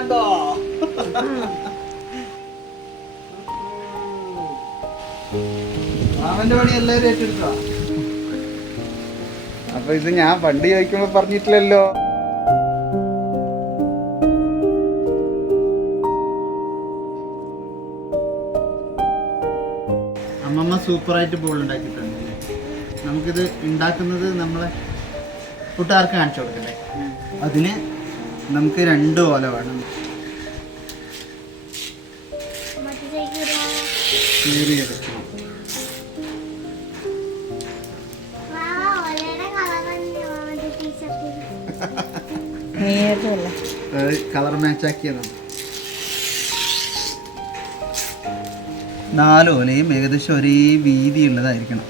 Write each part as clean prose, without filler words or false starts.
കണ്ടോ? അവന്റെ പണി എല്ലാവരും ഏറ്റെടുത്തോ? അപ്പൊ ഇത് ഞാൻ പണ്ട് ചോദിക്കുമ്പോ പറഞ്ഞിട്ടില്ലല്ലോ. അമ്മമ്മ സൂപ്പറായിട്ട് ബോൾ ഉണ്ടാക്കിയിട്ടുണ്ട്. നമുക്കിത് ഉണ്ടാക്കുന്നത് നമ്മളെ കൂട്ടുകാർക്ക് കാണിച്ചു കൊടുക്കണ്ടേ? അതിന് നമുക്ക് 2 ഓല വേണം. കീറിയെടുക്കണം. കളർ മാച്ചാക്കിയതാണ്. 4 ഓലയും ഏകദേശം ഒരേ വീതിയുള്ളതായിരിക്കണം.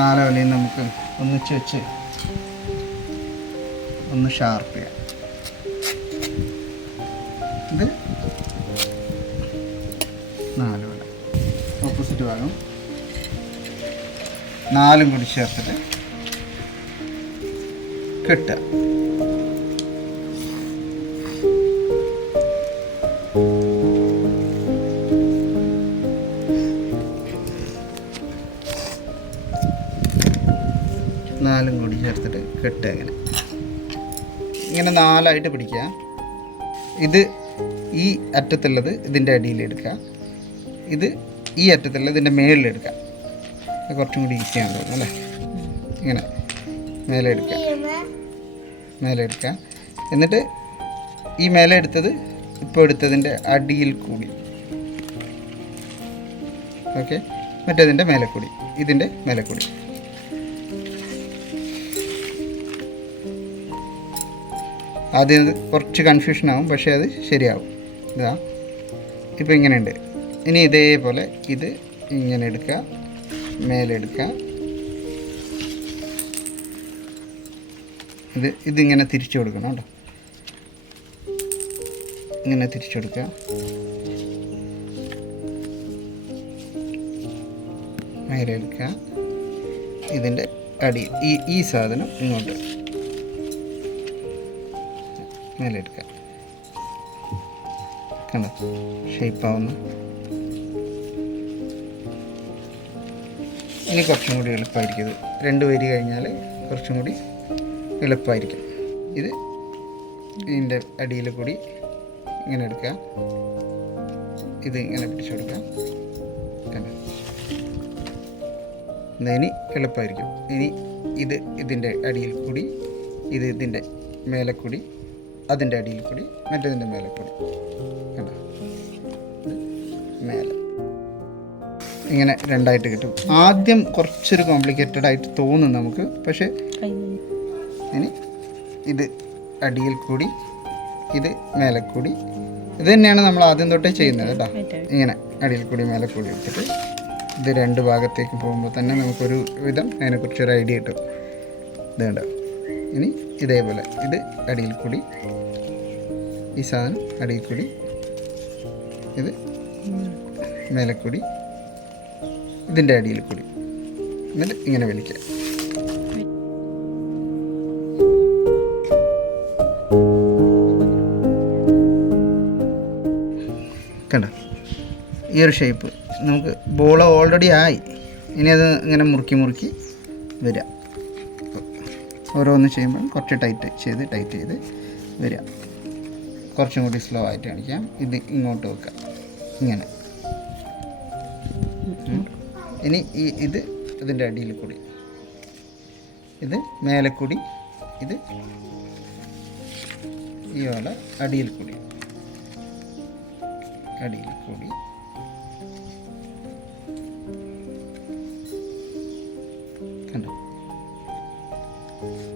4 ഓലയും നമുക്ക് ഒന്നിച്ച് വെച്ച് ഒന്ന് ഷാർപ്പ് ചെയ്യാം. ഇത് 4 ഓല, ഓപ്പോസിറ്റ് ഭാഗം 4ഉം കൂടി ചേർത്തിട്ട് കെട്ടുക. നാലും കൂടി ചേർത്തിട്ട് കെട്ടുക. ഇങ്ങനെ 4ആയിട്ട് പിടിക്കുക. ഇത് ഈ അറ്റത്തുള്ളത് ഇതിൻ്റെ അടിയിലെടുക്കുക, ഇത് ഈ അറ്റത്തുള്ളത് ഇതിൻ്റെ മേളിലെടുക്കുക. കുറച്ചും കൂടി ഈസിയാണെന്ന് തോന്നുന്നു അല്ലേ? ഇങ്ങനെ മേലെ എടുക്കുക, എന്നിട്ട് ഈ മേലെ എടുത്തത് ഇപ്പോൾ എടുത്തതിൻ്റെ അടിയിൽ കൂടി, ഓക്കെ, മറ്റേതിൻ്റെ മേലെ കൂടി, ഇതിൻ്റെ മേലെ കൂടി. ആദ്യം കുറച്ച് കൺഫ്യൂഷനാവും, പക്ഷേ അത് ശരിയാവും. ഇതാ ഇപ്പോൾ ഇങ്ങനെയുണ്ട്. ഇനി ഇതേപോലെ ഇത് ഇങ്ങനെ എടുക്കുക, മേലെ എടുക്കുക, ഇതിങ്ങനെ തിരിച്ചു കൊടുക്കണം കേട്ടോ. ഇങ്ങനെ തിരിച്ചു കൊടുക്കുക, മേലെ എടുക്കുക, ഇതിൻ്റെ അടി ഈ സാധനം ഇങ്ങോട്ട് മേലെ എടുക്കുക. കണ്ടോ ഷേപ്പാവുന്നു. ഇനി കുറച്ചും കൂടി എളുപ്പമായിരിക്കും. ഇത് 2 വരി കഴിഞ്ഞാൽ കുറച്ചും കൂടി എളുപ്പമായിരിക്കും. ഇത് ഇതിൻ്റെ അടിയിൽ കൂടി ഇങ്ങനെ എടുക്കുക, ഇത് ഇങ്ങനെ പിടിച്ചു കൊടുക്കുക. ഇനി എളുപ്പമായിരിക്കും. ഇനി ഇത് ഇതിൻ്റെ അടിയിൽ കൂടി, ഇത് ഇതിൻ്റെ മേലെ കൂടി, അതിൻ്റെ അടിയിൽ കൂടി, മറ്റേതിൻ്റെ മേലെ കൂടി. കണ്ടോ മേലെ ഇങ്ങനെ 2ആയിട്ട് കിട്ടും. ആദ്യം കുറച്ചൊരു കോംപ്ലിക്കേറ്റഡ് ആയിട്ട് തോന്നും നമുക്ക്, പക്ഷേ ഇനി ഇത് അടിയിൽ കൂടി, ഇത് മേലെ കൂടി, ഇത് തന്നെയാണ് നമ്മൾ ആദ്യം തൊട്ടേ ചെയ്യുന്നത് കേട്ടോ. ഇങ്ങനെ അടിയിൽ കൂടി മേലെ കൂടി എടുത്തിട്ട് ഇത് 2 ഭാഗത്തേക്ക് പോകുമ്പോൾ തന്നെ നമുക്കൊരു വിധം അതിനെക്കുറിച്ചൊരു ഐഡിയ കിട്ടും. ഇത് കണ്ടോ. ഇനി ഇതേപോലെ ഇത് അടിയിൽ കൂടി, ഈ സാധനം അടിയിൽ കൂടി, ഇത് മേലെ കൂടി, ഇതിൻ്റെ അടിയിൽ കൂടി, എന്നിട്ട് ഇങ്ങനെ വലിക്കുക. കണ്ടോ ഈ ഒരു ഷേപ്പ് നമുക്ക് ബോൾ ഓൾറെഡി ആയി. ഇനി അത് ഇങ്ങനെ മുറുക്കി വരിക. ഓരോന്ന് ചെയ്യുമ്പോൾ കുറച്ച് ടൈറ്റ് ചെയ്ത് വരിക. കുറച്ചും കൂടി സ്ലോ ആയിട്ട് കാണിക്കാം. ഇത് ഇങ്ങോട്ട് വെക്കുക, ഇങ്ങനെ. ഇനി ഇത് ഇതിൻ്റെ അടിയിൽ കൂടി, ഇത് മേലെ കൂടി, ഇത് ഈ ഓല അടിയിൽ കൂടി, കണ്ടോ.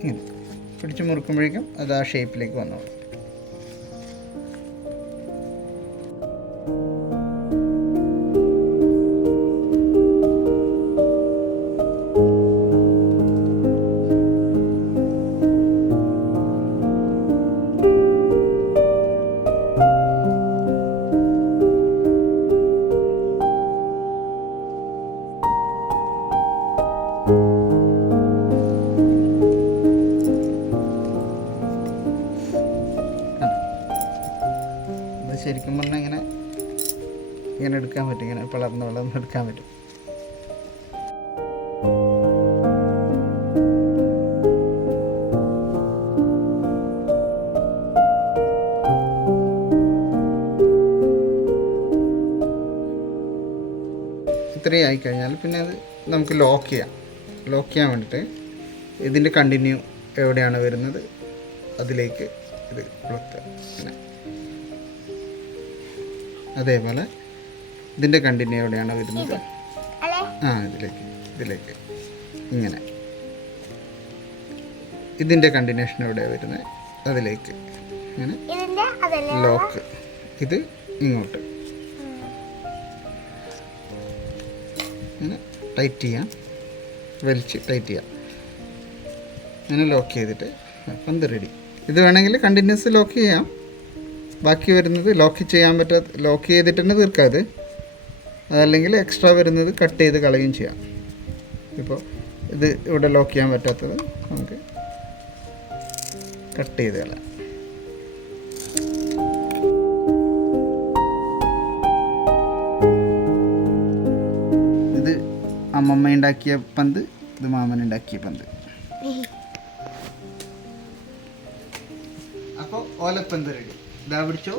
ഇങ്ങനെ പിടിച്ച് മുറുക്കുമ്പോഴേക്കും അത് ആ ഷേപ്പിലേക്ക് വന്നോളൂ. ശരിക്കും പറഞ്ഞാൽ ഇങ്ങനെ ഇങ്ങനെ എടുക്കാൻ പറ്റും, ഇങ്ങനെ വളർന്ന് എടുക്കാൻ പറ്റും. ഇത്രയും ആയിക്കഴിഞ്ഞാൽ പിന്നെ അത് നമുക്ക് ലോക്ക് ചെയ്യാൻ വേണ്ടിയിട്ട് ഇതിൻ്റെ കണ്ടിന്യൂ എവിടെയാണ് വരുന്നത് അതിലേക്ക് ഇത് കൊടുക്കുക. അങ്ങനെ അതേപോലെ ഇതിൻ്റെ കണ്ടിന്യൂ എവിടെയാണ് വരുന്നത് ഇതിലേക്ക് ഇങ്ങനെ ഇതിൻ്റെ കണ്ടിന്യൂഷൻ എവിടെയാണ് വരുന്നത് അതിലേക്ക് ഇങ്ങനെ ലോക്ക് ഇത് ഇങ്ങോട്ട് ഇങ്ങനെ ടൈറ്റ് ചെയ്യാം, വലിച്ച് ടൈറ്റ് ചെയ്യാം. അങ്ങനെ ലോക്ക് ചെയ്തിട്ട് പന്ത് റെഡി. ഇത് വേണമെങ്കിൽ കണ്ടിന്യൂസ് ലോക്ക് ചെയ്യാം. ബാക്കി വരുന്നത് ലോക്ക് ചെയ്തിട്ട് തന്നെ തീർക്കാം. അത് അതല്ലെങ്കിൽ എക്സ്ട്രാ വരുന്നത് കട്ട് ചെയ്ത് കളയുകയും ചെയ്യാം. ഇപ്പോൾ ഇത് ഇവിടെ ലോക്ക് ചെയ്യാൻ പറ്റാത്തത് നമുക്ക് കട്ട് ചെയ്ത് കളയാം. ഇത് അമ്മമ്മ ഉണ്ടാക്കിയ പന്ത്, ഇത് മാമൻ ഉണ്ടാക്കിയ പന്ത്. അപ്പോൾ ഓലപ്പന്ത് റെഡി. ഇതാ പിടിച്ചോ.